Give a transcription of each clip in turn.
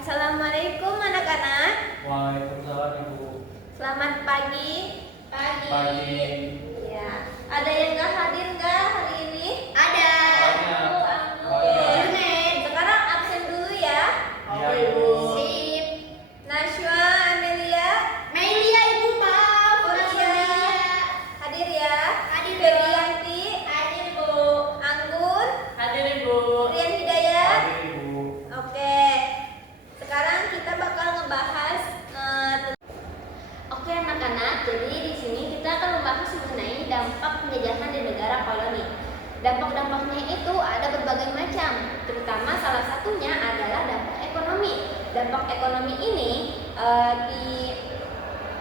Assalamualaikum anak-anak. Waalaikumsalam Ibu. Selamat pagi. Pagi. Ya. Ada yang nggak hadir nggak hari ini? Ada. Banyak. Oke. Sekarang absen dulu ya. Iya, Ibu. Sip. Najwa, Amelia, Melia Ibu, maaf. Aulia, hadir ya. Hadir, Bu. Ferianti, Hadir Bu. Anggun, Hadir Ibu. Rian Hidayat. Hadir Ibu. Oke. Sekarang kita bakal ngebahas Oke anak-anak, jadi di sini kita akan membahas mengenai dampak penjajahan di negara koloni. Dampak-dampaknya itu ada berbagai macam, terutama salah satunya adalah dampak ekonomi. Dampak ekonomi ini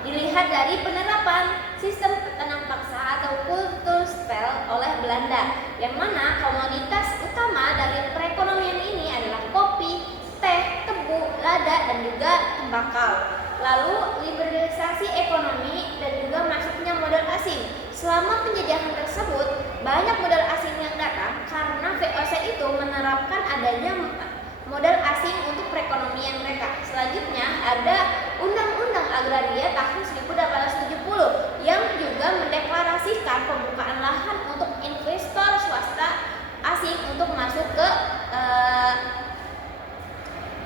dilihat dari penerapan sistem petanam paksa atau kulturspel oleh Belanda, yang mana komoditas utama dari perekonomian ini adalah kopi, teh, tebu, lada, dan juga tembakau. Lalu liberalisasi ekonomi dan juga masuknya modal asing. Selama penjajahan tersebut, banyak modal asing yang datang karena VOC itu menerapkan adanya modal asing untuk perekonomian mereka. Selanjutnya ada Undang-Undang Agraria tahun 1870 yang juga mendeklarasikan pembukaan lahan untuk investor swasta asing untuk masuk ke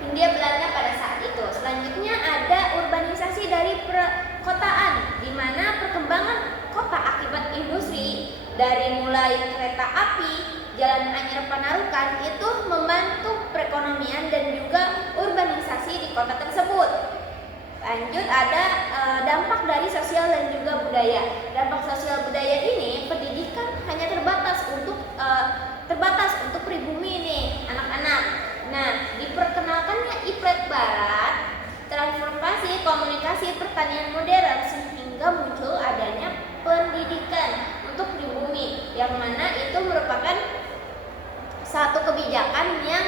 Hindia Belanda pada saat itu. Selanjutnya ada urbanisasi dari perkotaan, di mana perkembangan kota akibat industri dari mulai kereta api, jalan anyar Panarukan itu membantu perekonomian dan juga urbanisasi di kota tersebut. Lanjut ada dampak dari sosial dan juga budaya. Dampak sosial budaya ini, pendidikan hanya terbatas untuk pribumi nih anak-anak. Nah, diperkenalkannya IPRED Barat, transformasi komunikasi pertanian modern sehingga muncul adanya pendidikan untuk pribumi, yang mana itu merupakan satu kebijakan yang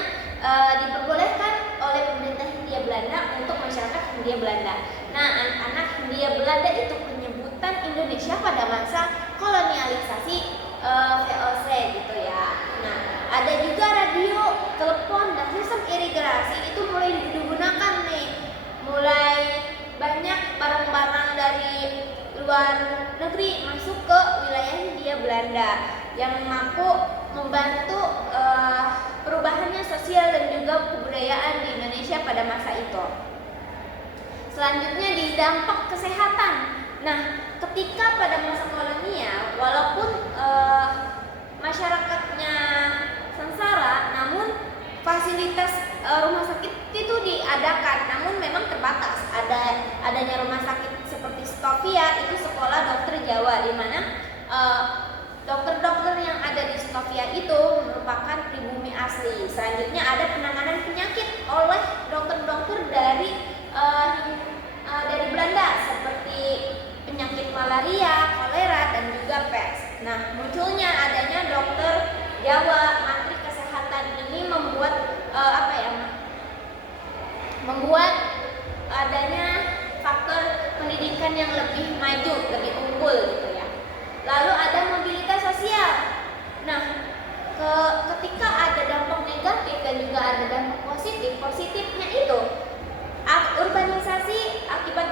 diperbolehkan oleh pemerintah Hindia Belanda untuk masyarakat Hindia Belanda. Nah, anak-anak Hindia Belanda itu penyebutan Indonesia pada masa kolonialisasi VOC gitu ya. Nah, ada juga radio, telepon, dan sistem irigasi itu mulai digunakan nih. Mulai banyak barang-barang dari luar negeri masuk ke wilayah Hindia Belanda yang mampu membantu perubahannya sosial dan juga kebudayaan di Indonesia pada masa itu. Selanjutnya di dampak kesehatan. Nah, ketika pada masa kolonial, walaupun masyarakatnya sengsara, namun fasilitas rumah sakit itu diadakan, namun memang terbatas. Adanya rumah sakit seperti Stovia, itu sekolah dokter Jawa, di mana dokter-dokter yang ada di Stovia itu merupakan pribumi asli. Selanjutnya ada penanganan penyakit oleh dokter-dokter dari Belanda seperti penyakit malaria, kolera, dan juga pers. Nah, munculnya adanya dokter Jawa, Menteri Kesehatan ini membuat membuat adanya faktor pendidikan yang lebih maju, lebih unggul gitu ya. Lalu ada mobilitas sosial. Nah, ketika ada dampak negatif dan juga ada dampak positif. Positifnya itu urbanisasi akibat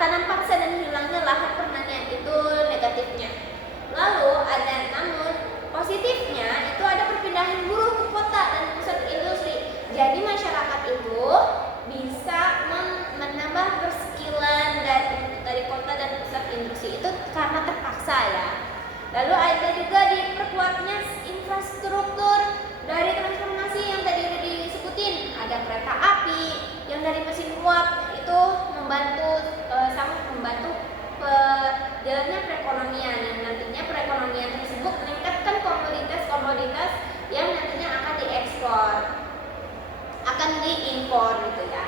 tanam paksa dan hilangnya lahan pertanian, itu negatifnya. Lalu namun positifnya itu ada perpindahan buruh ke kota dan pusat industri. Jadi masyarakat itu bisa menambah perskilan dari kota dan pusat industri itu karena terpaksa ya. Lalu ada juga diperkuatnya infrastruktur dari transformasi yang tadi udah disebutin. Ada kereta api yang dari mesin uap itu sangat membantu jalannya perekonomian, yang nantinya perekonomian tersebut meningkatkan komoditas-komoditas yang nantinya akan diekspor, akan diimpor gitu ya.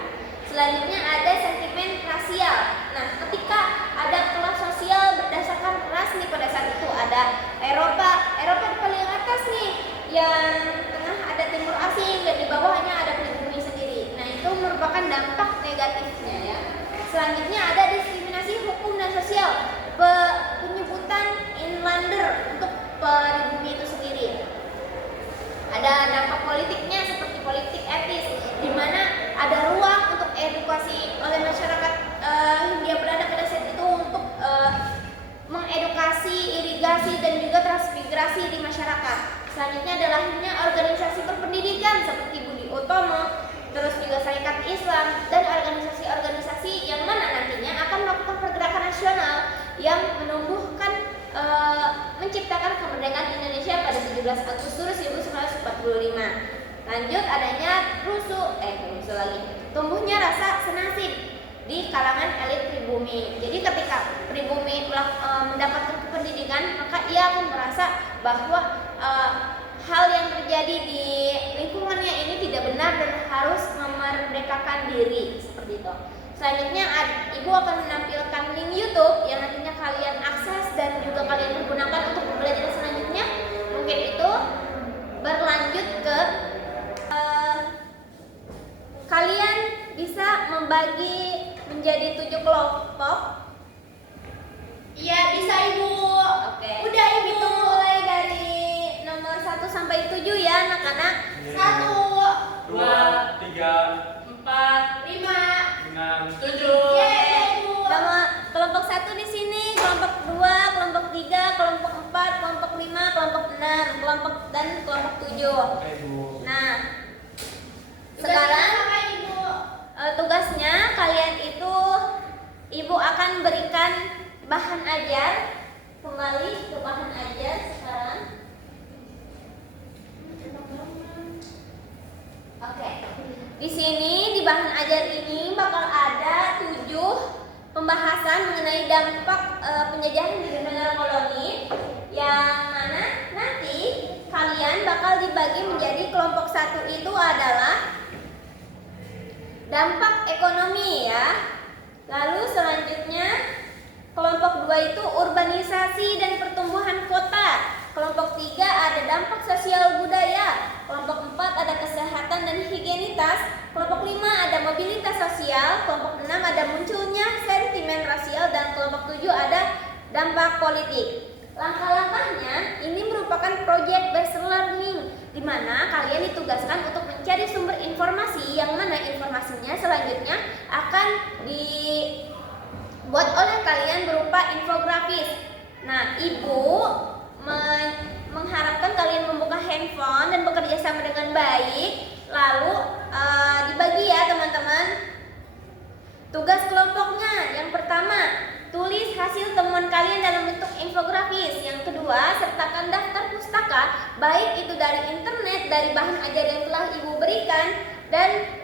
Selanjutnya ada sentimen rasial. Nah, ketika ada kelas sosial berdasarkan ras nih, pada saat itu ada Eropa di paling atas nih, yang tengah ada timur asing, dan di bawahnya ada pribumi sendiri. Nah, itu merupakan dampak negatifnya ya. Selanjutnya ada diskriminasi hukum dan sosial, penyebutan inlander untuk pribumi itu sendiri. Ada dampak politiknya seperti politik etis, di mana ada ruang untuk edukasi oleh masyarakat Hindia Belanda pada saat itu untuk mengedukasi, irigasi dan juga transmigrasi di masyarakat. Selanjutnya adalah lahirnya organisasi berpendidikan seperti Budi Utomo, terus juga Serikat Islam dan organisasi-organisasi yang mana nantinya akan melakukan pergerakan nasional yang menumbuhkan menciptakan kemerdekaan Indonesia pada 17 Agustus 1945. Lanjut adanya tumbuhnya rasa senasib di kalangan elit pribumi. Jadi ketika pribumi mendapatkan pendidikan, maka ia akan merasa bahwa hal yang terjadi di lingkungannya ini tidak benar dan harus memerdekakan diri seperti itu. Selanjutnya ibu akan menampilkan link YouTube yang nantinya kalian akses dan juga kalian pergunakan untuk pembelajaran selanjutnya. Mungkin itu berlanjut ke kalian bisa membagi menjadi 7 kelompok. Iya, bisa Ibu. Oke. Udah Ibu. Kita mulai dari nomor 1 sampai 7 ya anak-anak. 1, 2, 3, 4, 5, 6, 7. Yeay, Ibu. Sama kelompok 1 di sini, kelompok 2, kelompok 3, kelompok 4, kelompok 5, kelompok 6, kelompok 7. Oke, Bu. Nah, sekarang apa Ibu? tugasnya kalian itu ibu akan berikan bahan ajar. Kembali ke bahan ajar sekarang. Oke. Di sini di bahan ajar ini bakal ada 7 pembahasan mengenai dampak penjajahan di negara koloni, yang mana nanti kalian bakal dibagi menjadi kelompok 1 itu adalah dampak ekonomi ya. Lalu selanjutnya kelompok 2 itu urbanisasi dan pertumbuhan kota. Kelompok 3 ada dampak sosial budaya. Kelompok 4 ada kesehatan dan higienitas. Kelompok 5 ada mobilitas sosial. Kelompok 6 ada munculnya sentimen rasial. Dan kelompok 7 ada dampak politik. Langkah-langkahnya ini merupakan project based learning, di mana kalian ditugaskan untuk mencari sumber informasi yang mana informasinya selanjutnya akan dibuat oleh kalian berupa infografis. Nah, ibu mengharapkan kalian membuka handphone dan bekerja sama dengan baik. Lalu dibagi ya teman-teman tugas kelompoknya. Yang pertama, tulis hasil temuan kalian dalam bentuk infografis. Yang kedua, sertakan daftar pustaka, baik itu dari internet, dari bahan ajar yang telah ibu berikan, dan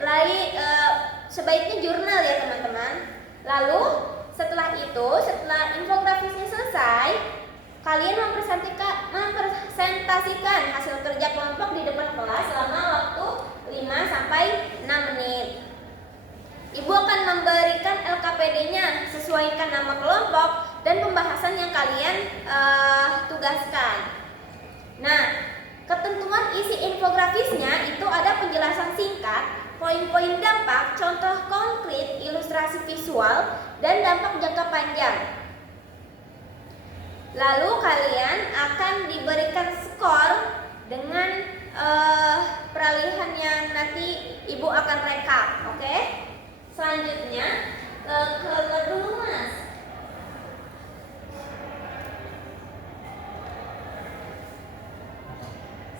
sebaiknya jurnal ya teman-teman. Lalu setelah infografisnya selesai, kalian mempresentasikan hasil kerja kelompok di depan kelas selama waktu 5 sampai 6 menit. Ibu akan memberikan LKPD-nya, sesuaikan nama kelompok dan pembahasan yang kalian tugaskan. Nah, ketentuan isi infografisnya itu ada penjelasan singkat, poin-poin dampak, contoh konkret, ilustrasi visual, dan dampak jangka panjang. Lalu kalian akan diberikan skor dengan peralihan yang nanti ibu akan rekap, oke? Selanjutnya ke dulu Mas.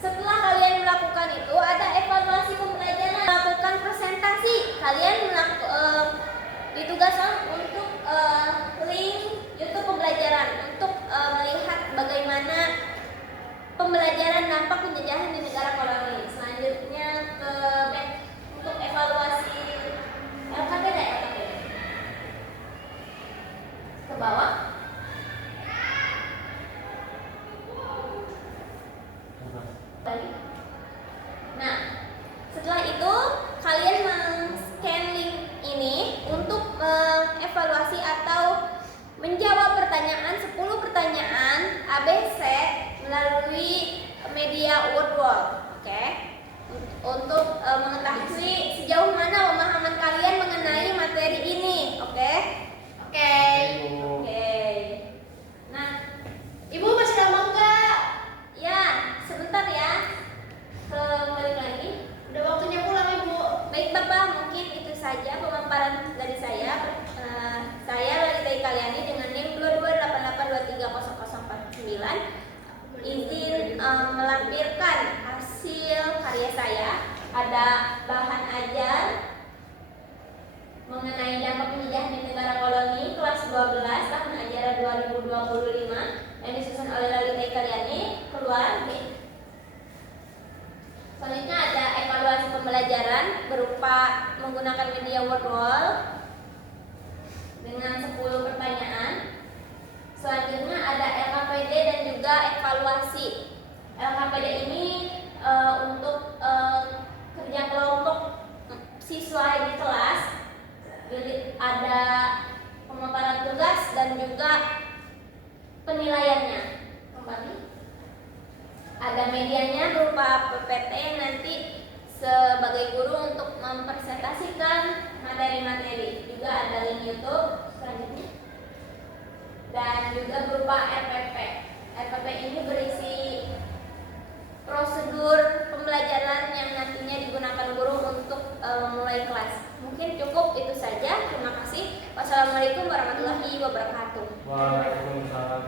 Setelah kalian melakukan itu ada evaluasi pembelajaran, melakukan presentasi. Kalian ditugaskan untuk link YouTube pembelajaran untuk melihat bagaimana pembelajaran dampak penjajahan di negara koloni. Selanjutnya untuk evaluasi LKPD ke bawah. Nah, setelah itu kalian men-scan link ini untuk mengevaluasi atau menjawab pertanyaan 10 pertanyaan ABC melalui media Wordwall, oke? Untuk mengetahui sejauh mana pemahaman kalian mengenai materi ini, oke? Oke. Nah, Ibu masih lama enggak? ya sebentar ya. Kembali lagi. Udah waktunya pulang Ibu. Baik Bapak. keluar nih. Selanjutnya ada evaluasi pembelajaran berupa menggunakan media word wall dengan 10 pertanyaan. Selanjutnya ada LKPD dan juga evaluasi. LKPD ini untuk kerja kelompok siswa di kelas. Jadi ada pemaparan tugas dan juga penilaiannya. Kembali. Ada medianya berupa PPT nanti sebagai guru untuk mempresentasikan materi-materi. Juga ada link YouTube selanjutnya. Dan juga berupa RPP. RPP ini berisi prosedur pembelajaran yang nantinya digunakan guru untuk mulai kelas. Mungkin cukup itu saja. Terima kasih. Wassalamualaikum warahmatullahi wabarakatuh. Waalaikumsalam.